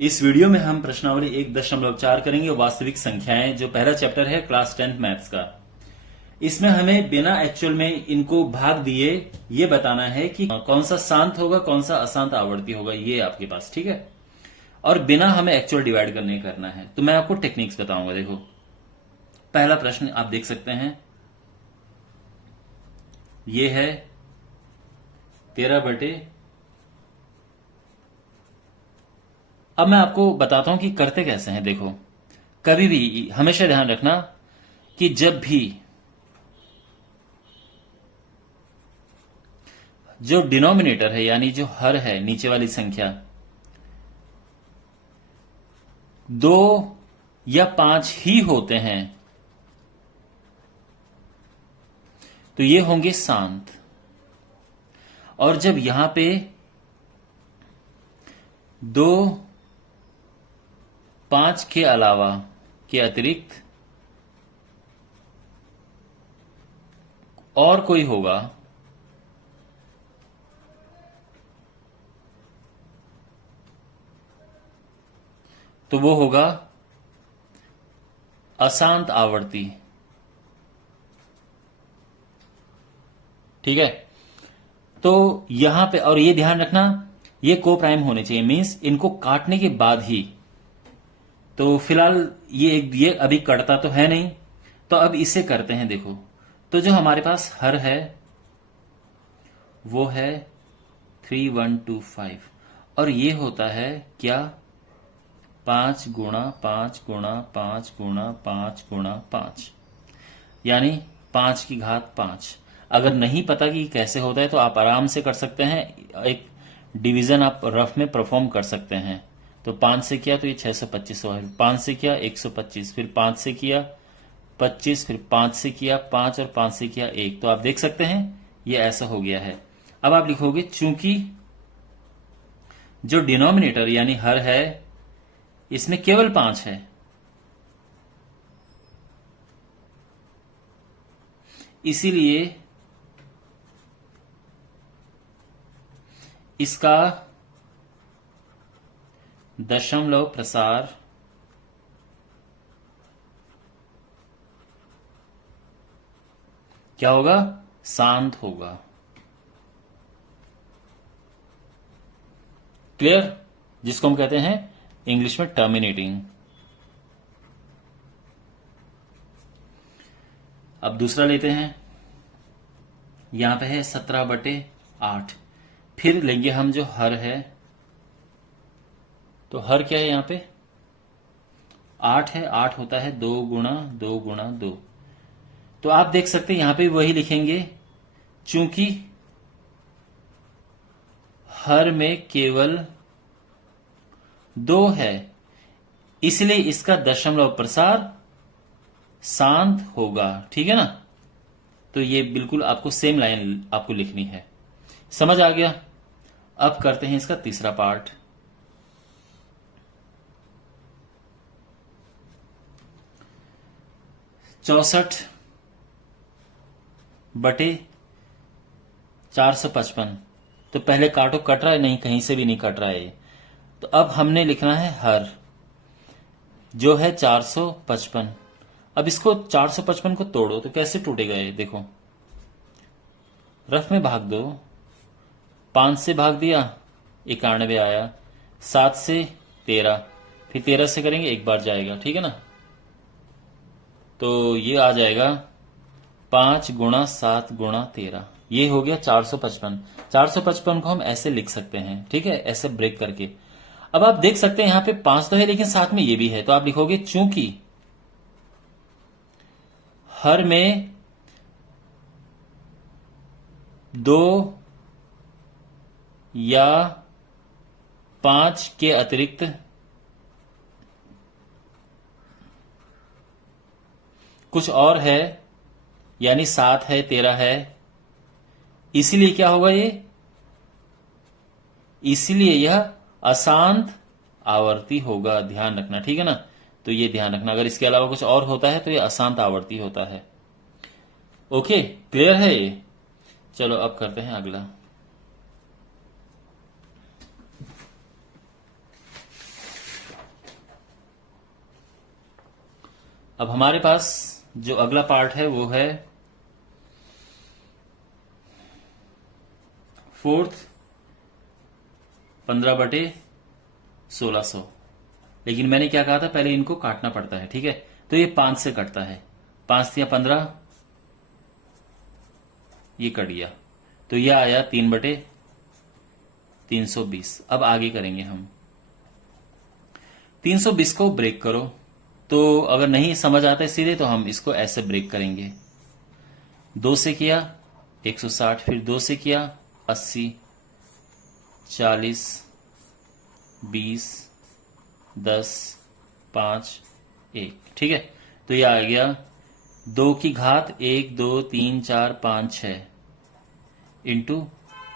इस वीडियो में हम प्रश्नावली 1.4 करेंगे वास्तविक संख्याएं, जो पहला चैप्टर है क्लास 10th मैथ्स का। इसमें हमें बिना एक्चुअल में इनको भाग दिए ये बताना है कि कौन सा शांत होगा, कौन सा अशांत आवर्ती होगा, ये आपके पास, ठीक है। और बिना हमें एक्चुअल डिवाइड करने करना है। तो मैं आपको टेक्निक्स बताऊंगा। देखो, पहला प्रश्न आप देख सकते हैं, ये है 13/। अब मैं आपको बताता हूं कि करते कैसे हैं। देखो, कभी भी हमेशा ध्यान रखना कि जब भी जो डिनोमिनेटर है यानी जो हर है, नीचे वाली संख्या 2 या 5 ही होते हैं तो ये होंगे शांत। और जब यहां पे 2 5 के अलावा के अतिरिक्त और कोई होगा तो वो होगा अशांत आवर्ती, ठीक है। तो यहां पे और ये ध्यान रखना, ये को प्राइम होने चाहिए, मींस इनको काटने के बाद ही। तो फिलहाल ये अभी कटता तो है नहीं, तो अब इसे करते हैं। देखो, तो जो हमारे पास हर है वो है 3125 और ये होता है क्या, 5 × 5 × 5 × 5 यानी 5⁵5। अगर नहीं पता कि कैसे होता है तो आप आराम से कर सकते हैं, एक डिवीजन आप रफ में परफॉर्म कर सकते हैं। तो 5 से किया तो ये 625 हुआ, 5 से किया 125, फिर 5 से किया 25, फिर 5 से किया 5 और 5 से किया 1। तो आप देख सकते हैं ये ऐसा हो गया है। अब आप लिखोगे चूंकि जो डिनोमिनेटर यानी हर है इसमें केवल 5 है, इसीलिए इसका दशमलव प्रसार क्या होगा, शांत होगा। क्लियर, जिसको हम कहते हैं इंग्लिश में टर्मिनेटिंग। अब दूसरा लेते हैं, यहां पे है 17/8। फिर लेंगे हम जो हर है, तो हर क्या है, यहां पे 8 है। 8 होता है 2 × 2 × 2। तो आप देख सकते हैं यहां पे वही लिखेंगे, चूंकि हर में केवल 2 है इसलिए इसका दशमलव प्रसार शांत होगा, ठीक है ना। तो ये बिल्कुल आपको सेम लाइन आपको लिखनी है। समझ आ गया। अब करते हैं इसका तीसरा पार्ट। चौसठ बटे 455। तो पहले काटो, कट रहा है नहीं, कहीं से भी नहीं कट रहा है ये। तो अब हमने लिखना है हर, जो है 455। अब इसको 455 को तोड़ो तो कैसे टूटेगा ये, देखो रफ में भाग दो। 5 से भाग दिया 91 आया, 7 से 13, फिर 13 से करेंगे एक बार जाएगा, ठीक है ना। तो ये आ जाएगा 5 × 7 × 13, ये हो गया 455। 455 को हम ऐसे लिख सकते हैं, ठीक है, ऐसे ब्रेक करके। अब आप देख सकते हैं यहां पे 5 तो है लेकिन साथ में ये भी है, तो आप लिखोगे चूंकि हर में 2 या 5 के अतिरिक्त कुछ और है, यानी 7 है 13 है, इसलिए क्या होगा ये, इसलिए यह अशांत आवर्ती होगा। ध्यान रखना, ठीक है ना। तो ये ध्यान रखना, अगर इसके अलावा कुछ और होता है तो ये अशांत आवर्ती होता है। ओके, क्लियर है ये। चलो अब करते हैं अगला। अब हमारे पास जो अगला पार्ट है वो है फोर्थ 15/1600। लेकिन मैंने क्या कहा था, पहले इनको काटना पड़ता है, ठीक है। तो ये 5 से कटता है, 5 या 15, ये कट गया, तो ये आया 3/320। अब आगे करेंगे हम, 320 को ब्रेक करो। तो अगर नहीं समझ आता है सीधे तो हम इसको ऐसे ब्रेक करेंगे। 2 से किया 160, फिर 2 से किया 80, 40, 20, 10, 5, 1, ठीक है। तो ये आ गया 2 की घात 1, 2, 3, 4, 5, 6 इंटू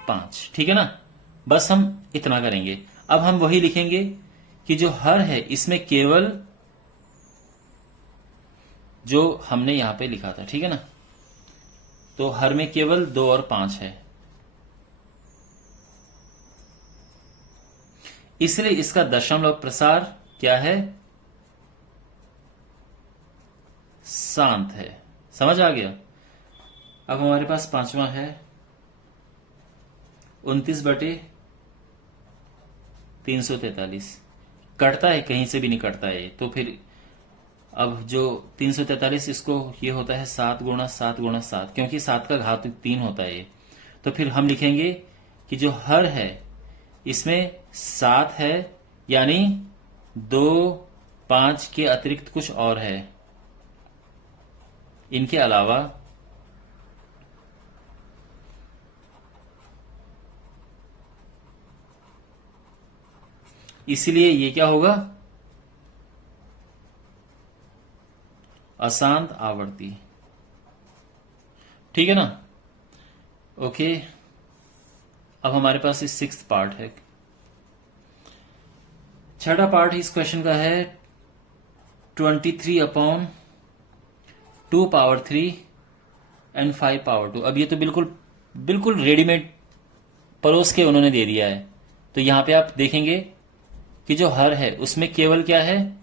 5, ठीक है ना। बस हम इतना करेंगे। अब हम वही लिखेंगे कि जो हर है इसमें केवल जो हमने यहां पे लिखा था, ठीक है ना। तो हर में केवल 2 और 5 है, इसलिए इसका दशमलव प्रसार क्या है, शांत है। समझ आ गया। अब हमारे पास पांचवा है 29/343। कटता है, कहीं से भी नहीं कटता है, तो फिर अब जो 343 इसको ये होता है 7 गुणा 7 गुणा 7, क्योंकि 7 का घात 3 होता है ये। तो फिर हम लिखेंगे कि जो हर है इसमें 7 है, यानी 2 5 के अतिरिक्त कुछ और है, इनके अलावा इसलिए ये क्या होगा, अशांत आवर्ती, ठीक है ना। ओके, अब हमारे पास इस 6th पार्ट है। छठा पार्ट इस क्वेश्चन का है 23/2 एंड 5/2। अब ये तो बिल्कुल बिल्कुल रेडीमेड परोस के उन्होंने दे दिया है। तो यहां पे आप देखेंगे कि जो हर है उसमें केवल क्या है,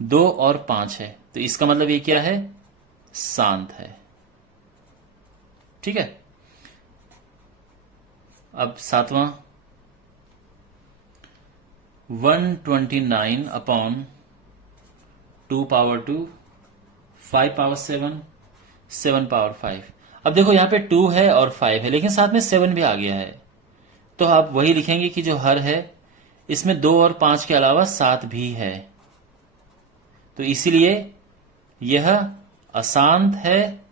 2 और 5 है, तो इसका मतलब ये क्या है, शांत है, ठीक है। अब 7वां 129/2 5/7 7/5। अब देखो यहां पे 2 है और 5 है, लेकिन साथ में 7 भी आ गया है। तो आप वही लिखेंगे कि जो हर है इसमें 2 और 5 के अलावा 7 भी है, तो इसीलिए यह अशांत है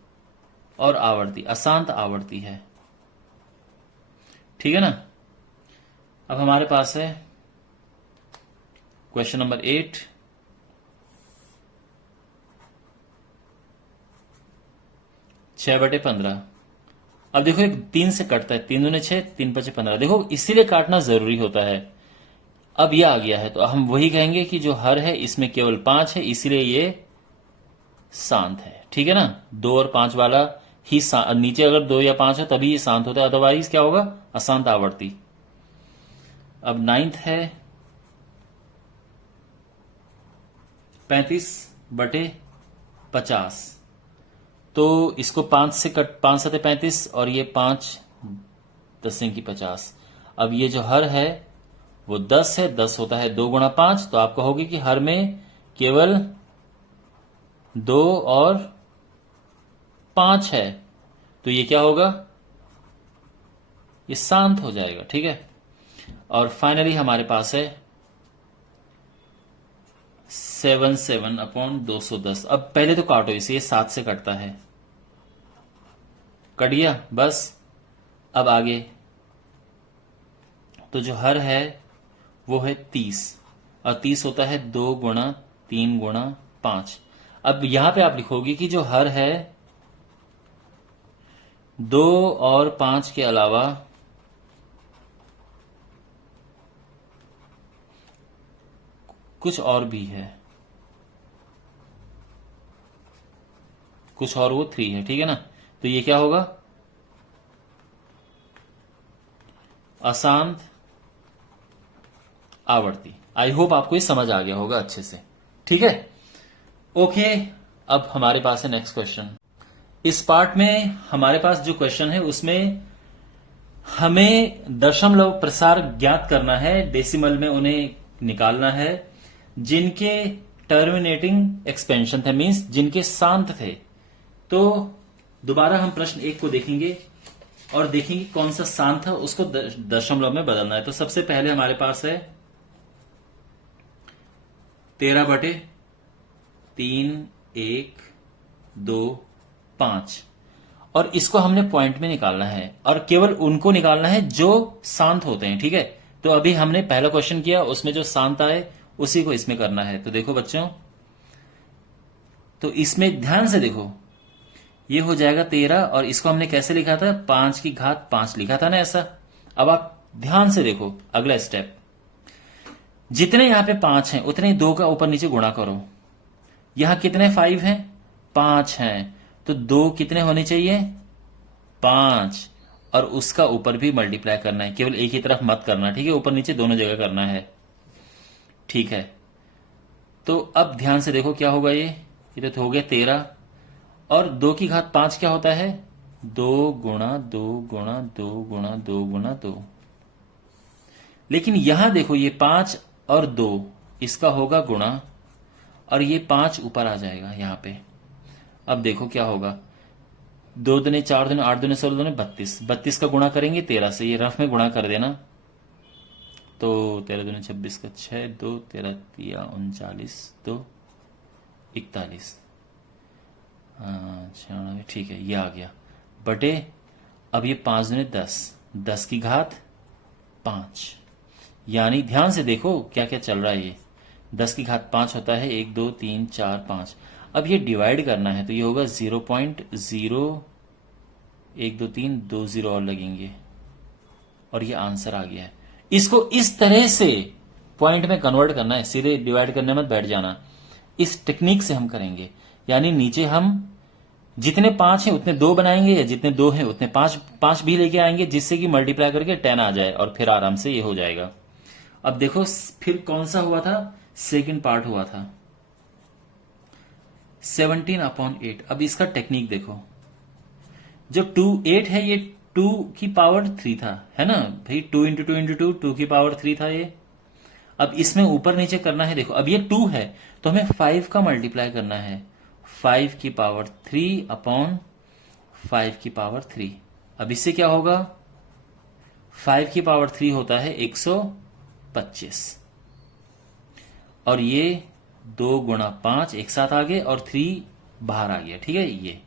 और आवर्ती, अशांत आवर्ती है, ठीक है ना। अब हमारे पास है क्वेश्चन नंबर 8। 6/15। अब देखो एक 3 से कटता है, 3 दूने 6, 3 5 15, देखो इसीलिए काटना जरूरी होता है। अब यह आ गया है, तो हम वही कहेंगे कि जो हर है इसमें केवल 5 है, इसीलिए ये शांत है, ठीक है ना। 2 और 5 वाला ही नीचे अगर 2 या 5 है तभी ये शांत होता है, अदरवाइज क्या होगा, अशांत आवर्ती। अब 9th है 35/50। तो इसको 5 से कट, 5 7 35 और ये 5 10 की 50। अब ये जो हर है वो 10 है, 10 होता है 2 गुणा 5, तो आप कहोगे कि हर में केवल 2 और 5 है, तो ये क्या होगा, ये शांत हो जाएगा, ठीक है। और फाइनली हमारे पास है 77/210। अब पहले तो काटो इसे, ये 7 से कटता है, कट गया बस। अब आगे तो जो हर है वो है 30, और 30 होता है 2 गुणा 3 गुणा 5। अब यहां पे आप लिखोगे कि जो हर है 2 और 5 के अलावा कुछ और भी है, कुछ और वो 3 है, ठीक है ना। तो ये क्या होगा, अशांत आवर्ती। आई होप आपको ये समझ आ गया होगा अच्छे से। ठीक है, ओके। अब हमारे पास है नेक्स्ट क्वेश्चन। इस पार्ट में हमारे पास जो क्वेश्चन है उसमें हमें दशमलव प्रसार ज्ञात करना है, डेसिमल में उन्हें निकालना है जिनके टर्मिनेटिंग एक्सपेंशन थे, मींस जिनके शांत थे। तो दोबारा हम प्रश्न 1 को देखेंगे और देखेंगे कौन सा शांत था, उसको दशमलव में बदलना है। तो सबसे पहले हमारे पास है 13/3 1 2 5 और इसको हमने पॉइंट में निकालना है और केवल उनको निकालना है जो शांत होते हैं। ठीक है, तो अभी हमने पहला क्वेश्चन किया, उसमें जो शांत आए उसी को इसमें करना है। तो देखो बच्चों, तो इसमें ध्यान से देखो, ये हो जाएगा 13 और इसको हमने कैसे लिखा था, 5 की घात 5 लिखा था ना ऐसा। अब आप ध्यान से देखो अगला स्टेप, जितने यहां पे 5 हैं उतने 2 का ऊपर नीचे गुणा करो। यहां कितने 5 हैं, 5 हैं, तो 2 कितने होने चाहिए, 5, और उसका ऊपर भी मल्टीप्लाई करना है, केवल एक ही तरफ मत करना। ठीक है, ऊपर नीचे दोनों जगह करना है। ठीक है, तो अब ध्यान से देखो क्या होगा, ये तो हो गया 13 और 2 की घात 5 क्या होता है, 2 गुणा 2 गुणा 2 गुणा 2 गुणा 2। लेकिन यहां देखो ये 5 और 2 इसका होगा गुणा और ये 5 ऊपर आ जाएगा यहां पे। अब देखो क्या होगा, 2 दूने 4 दूने 8 दूने 16 दूने 32, 32 का गुणा करेंगे 13 से, ये रफ में गुणा कर देना। तो 13 दूने 26 का 6, 2 13 3 39 2 41, 96, ठीक है, ये आ गया बटे। अब ये 5 दूने 10, 10 की घात 5, यानी ध्यान से देखो क्या क्या चल रहा है। ये 10 की घात 5 होता है 1 2 3 4 5। अब ये डिवाइड करना है तो ये होगा 0.0 1 2 3 2 0 और लगेंगे और ये आंसर आ गया है। इसको इस तरह से पॉइंट में कन्वर्ट करना है, सीधे डिवाइड करने मत बैठ जाना। इस टेक्निक से हम करेंगे, यानी नीचे हम जितने 5 हैं उतने 2 बनाएंगे या जितने 2 हैं उतने 5 भी लेके आएंगे, जिससे कि मल्टीप्लाई करके 10 आ जाए और फिर आराम से ये हो जाएगा। अब देखो फिर कौन सा हुआ था, सेकंड पार्ट हुआ था 17/8। अब इसका टेक्निक देखो, जो 8 है ये 2 की पावर 3 था, है ना भाई, 2 इंटू 2 इंटू 2 2 की पावर 3 था ये। अब इसमें ऊपर नीचे करना है, देखो अब ये 2 है तो हमें 5 का मल्टीप्लाई करना है, 5 की पावर 3 अपॉन 5 की पावर 3। अब इससे क्या होगा, 5 की पावर 3 होता है 125 और ये 2 गुणा 5 एक साथ आ गए और 3 बाहर आ गया। ठीक है, ये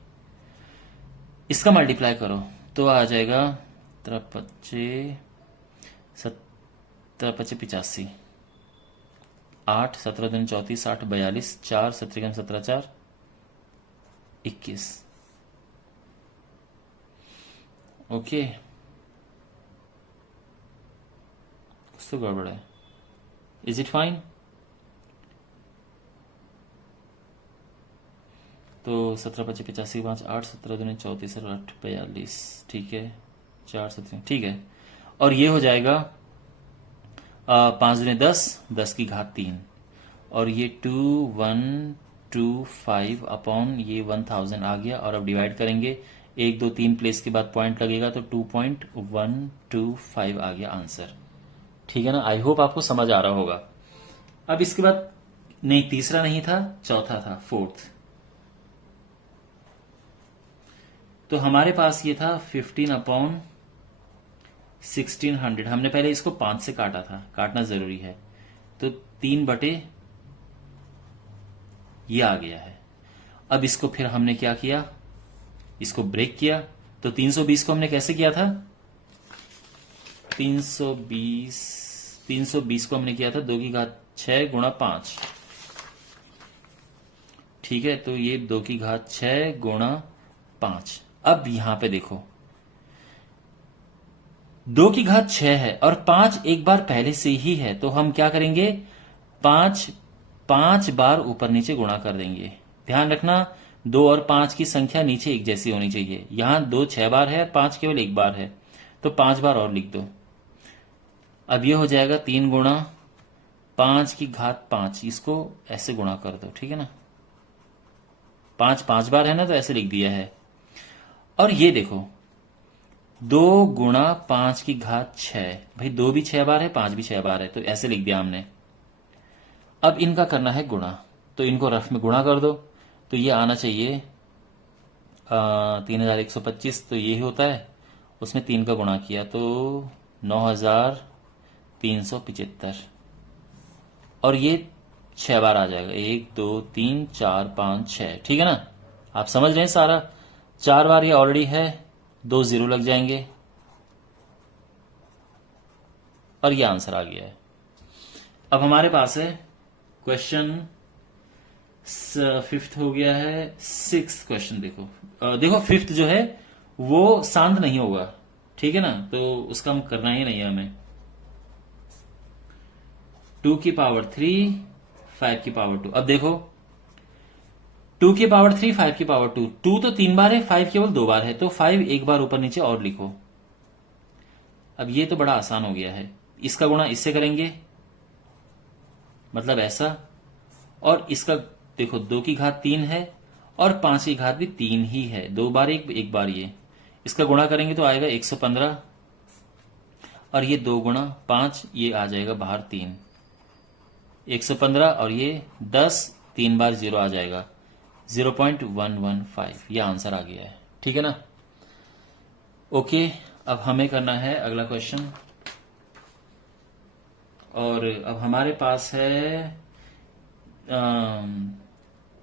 इसका मल्टीप्लाई करो तो आ जाएगा 53 85, 8 17 दिन 34 8 42 4 17 17 4 21। ओके, कुछ तो गड़बड़ है। Is it fine? तो 17 25 85 5 8 17 दूनी 34 और 8 42, ठीक है, 4 17, ठीक है। और ये हो जाएगा 5 दूनी 10, 10 की घात 3 और ये 2125 अपॉन ये 1000 आ गया। और अब डिवाइड करेंगे, 1 2 3 प्लेस के बाद पॉइंट लगेगा तो 2.125 आ गया आंसर। ठीक है ना, आई होप आपको समझ आ रहा होगा। अब इसके बाद नहीं, तीसरा नहीं था, चौथा था, फोर्थ। तो हमारे पास ये था 15/1600। हमने पहले इसको 5 से काटा था, काटना जरूरी है, तो 3 बटे ये आ गया है। अब इसको फिर हमने क्या किया, इसको ब्रेक किया। तो 320 को हमने कैसे किया था, 320 को हमने किया था 2 की घात 6 गुणा 5, ठीक है। तो ये 2 की घात 6 गुणा 5। अब यहां पे देखो 2 की घात 6 है और 5 एक बार पहले से ही है, तो हम क्या करेंगे, 5 बार ऊपर नीचे गुणा कर देंगे। ध्यान रखना 2 और 5 की संख्या नीचे एक जैसी होनी चाहिए। यहां 2 6 बार है, 5 केवल एक बार है, तो 5 बार और लिख दो। अब यह हो जाएगा 3 गुणा 5 की घात 5, इसको ऐसे गुणा कर दो, ठीक है ना। 5 5 बार है ना, तो ऐसे लिख दिया है। और ये देखो 2 गुणा 5 की घात 6, भाई 2 भी 6 बार है, 5 भी 6 बार है, तो ऐसे लिख दिया हमने। अब इनका करना है गुणा, तो इनको रफ में गुणा कर दो, तो ये आना चाहिए 3125, तो यही होता है। उसमें 3 का गुणा किया तो 9375, और ये 6 बार आ जाएगा, 1 2 3 4 5 6, ठीक है ना। आप समझ रहे हैं सारा। 4 बार ये ऑलरेडी है, 2 जीरो लग जाएंगे, और ये आंसर आ गया है। अब हमारे पास है क्वेश्चन 5th हो गया है, 6th क्वेश्चन देखो। देखो 5th जो है वो शांत नहीं होगा, ठीक है ना, तो उसका हम करना ही नहीं है हमें। 2 की पावर 3, 5 की पावर 2। अब देखो 2 की पावर 3, 5 की पावर 2, 2 तो 3 बार है, 5 केवल 2 बार है, तो 5 एक बार ऊपर नीचे और लिखो। अब ये तो बड़ा आसान हो गया है, इसका गुणा इससे करेंगे, मतलब ऐसा। और इसका देखो 2 की घात 3 है, और 5 की घात भी 3 ही है, 2 बार एक बार ये। इसका गुणा करेंगे तो आएगा 115, और ये 2 गुणा 5, ये आ जाएगा बाहर 3, 115, और ये 10, 3 बार 0 आ जाएगा, 0.115, ये आंसर आ गया है, ठीक है ना। ओके, अब हमें करना है अगला क्वेश्चन, और अब हमारे पास है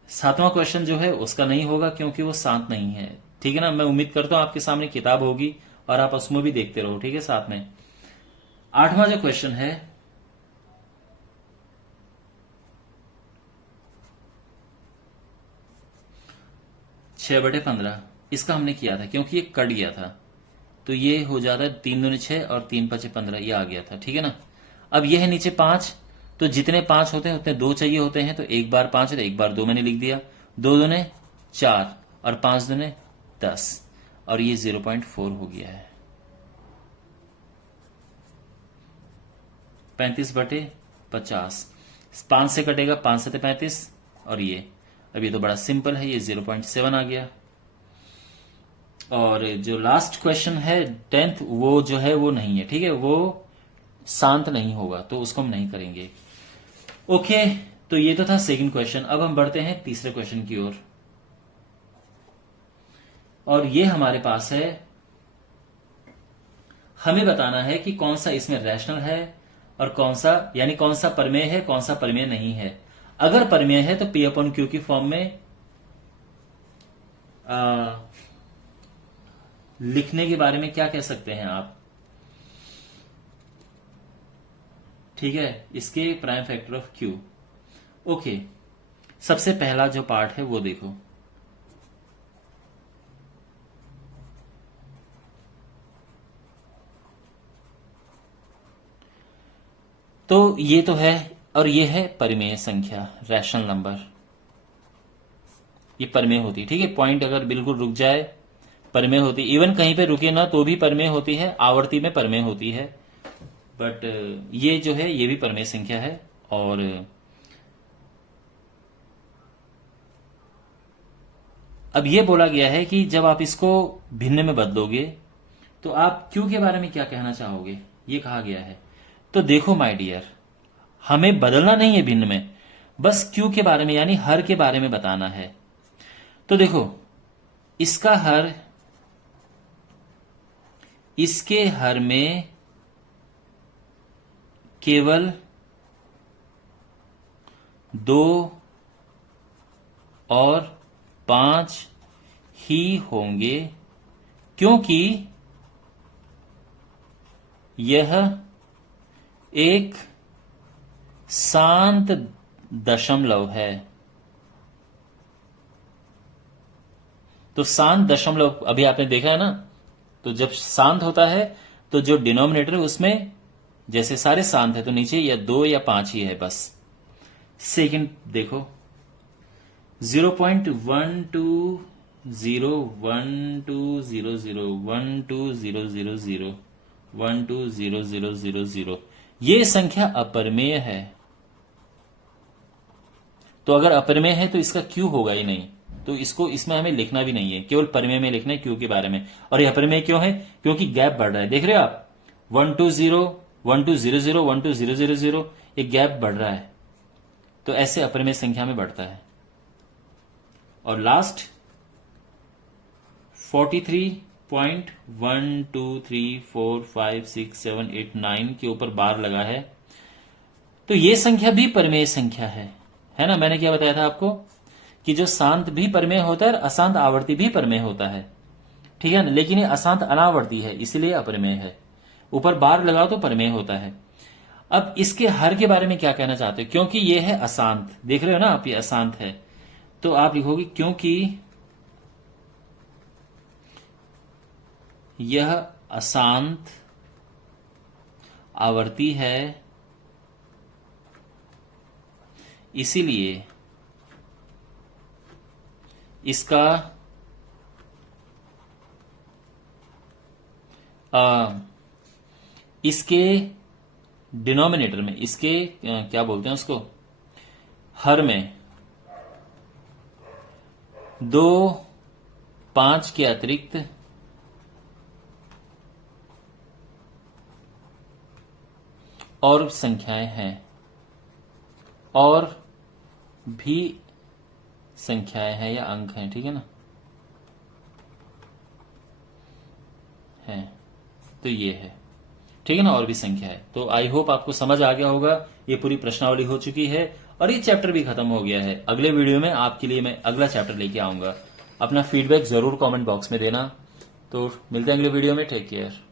7वां क्वेश्चन जो है उसका नहीं होगा, क्योंकि वो शांत नहीं है, ठीक है ना। मैं उम्मीद करता हूं आपके सामने किताब होगी और आप उसमें भी देखते रहो, ठीक है साथ में। 8वां जो क्वेश्चन है, छह बटे 15, इसका हमने किया था क्योंकि ये कट गया था, तो ये हो जाता है 3 दूनी 6 और 3 पचे 15, ये आ गया था, ठीक है ना। अब ये है नीचे 5, तो जितने 5 होते हैं उतने 2 चाहिए होते हैं, तो एक बार 5 है तो एक बार 2 मैंने लिख दिया, 2 दूने 4 और 5 दूने 10, और ये 0.4 हो गया है। 35 बटे 50, 5 से कटेगा, 5 से 35, और ये अब ये तो बड़ा सिंपल है, ये 0.7 आ गया। और जो लास्ट क्वेश्चन है 10th, वो जो है वो नहीं है, ठीक है, वो शांत नहीं होगा, तो उसको हम नहीं करेंगे। ओके, तो ये तो था सेकंड क्वेश्चन। अब हम बढ़ते हैं तीसरे क्वेश्चन की ओर, और ये हमारे पास है, हमें बताना है कि कौन सा इसमें रैशनल है और कौन सा, यानी कौन सा परमेय है, कौन सा परमेय नहीं है। अगर परमेय है तो P अपॉन Q की फॉर्म में लिखने के बारे में क्या कह सकते हैं आप, ठीक है, इसके prime factor of Q। Okay, सबसे पहला जो पार्ट है वो देखो, तो ये तो है, और ये है परिमेय संख्या, रैशनल नंबर, ये परिमेय होती है, ठीक है। पॉइंट अगर बिल्कुल रुक जाए परिमेय होती, इवन कहीं पे रुके ना तो भी परिमेय होती है, आवर्ती में परिमेय होती है, बट ये जो है ये भी परिमेय संख्या है। और अब ये बोला गया है कि जब आप इसको भिन्न में बदलोगे तो आप क्यू के बारे में क्या कहना चाहोगे, ये कहा गया है। तो देखो माय डियर, हमें बदलना नहीं है भिन्न में, बस क्यू के बारे में यानी हर के बारे में बताना है। तो देखो इसका हर, इसके हर में केवल 2 और 5 ही होंगे, क्योंकि यह एक शांत दशमलव है। तो शांत दशमलव अभी आपने देखा है ना, तो जब शांत होता है तो जो डिनोमिनेटर है उसमें जैसे सारे शांत है तो नीचे या 2 या 5 ही है बस। सेकंड देखो 0.1201200120000 ये संख्या अपरिमेय है, तो अगर अपरिमेय है तो इसका क्यू होगा ही नहीं, तो इसको इसमें हमें लिखना भी नहीं है, केवल परिमेय में लिखना है क्यू के बारे में। और ये अपरिमेय क्यों है? क्योंकि गैप बढ़ रहा है, देख रहे हो आप, 1 2 0 1 2 0 0 1 2 0 0 0, ये गैप बढ़ रहा है, तो ऐसे अपरिमेय संख्या में बढ़ता है। और लास्ट 43.123456789 के ऊपर बार लगा है, तो ये संख्या भी परिमेय संख्या है ना। मैंने क्या बताया था आपको कि जो शांत भी परिमेय होता है और अशांत आवर्ती भी परिमेय होता है, ठीक है ना, लेकिन ये अशांत अनावर्ती है इसलिए अपरिमेय है। ऊपर बार लगाओ तो परिमेय होता है। अब इसके हर के बारे में क्या कहना चाहते हो? क्योंकि ये है अशांत, देख रहे हो ना आप, ये अशांत है, तो आप लिखोगे क्योंकि यह अशांत आवर्ती है इसीलिए इसका इसके डिनोमिनेटर में, इसके क्या बोलते हैं उसको, हर में 2 5 के अतिरिक्त और संख्याएं हैं, और भी संख्याएं हैं या अंक हैं, ठीक है ना, है, तो ये है, ठीक है ना, और भी संख्या है। तो आई होप आपको समझ आ गया होगा। ये पूरी प्रश्नावली हो चुकी है और ये चैप्टर भी खत्म हो गया है। अगले वीडियो में आपके लिए मैं अगला चैप्टर लेके आऊंगा। अपना फीडबैक जरूर कमेंट बॉक्स में देना। तो मिलते हैं अगले वीडियो में, टेक केयर।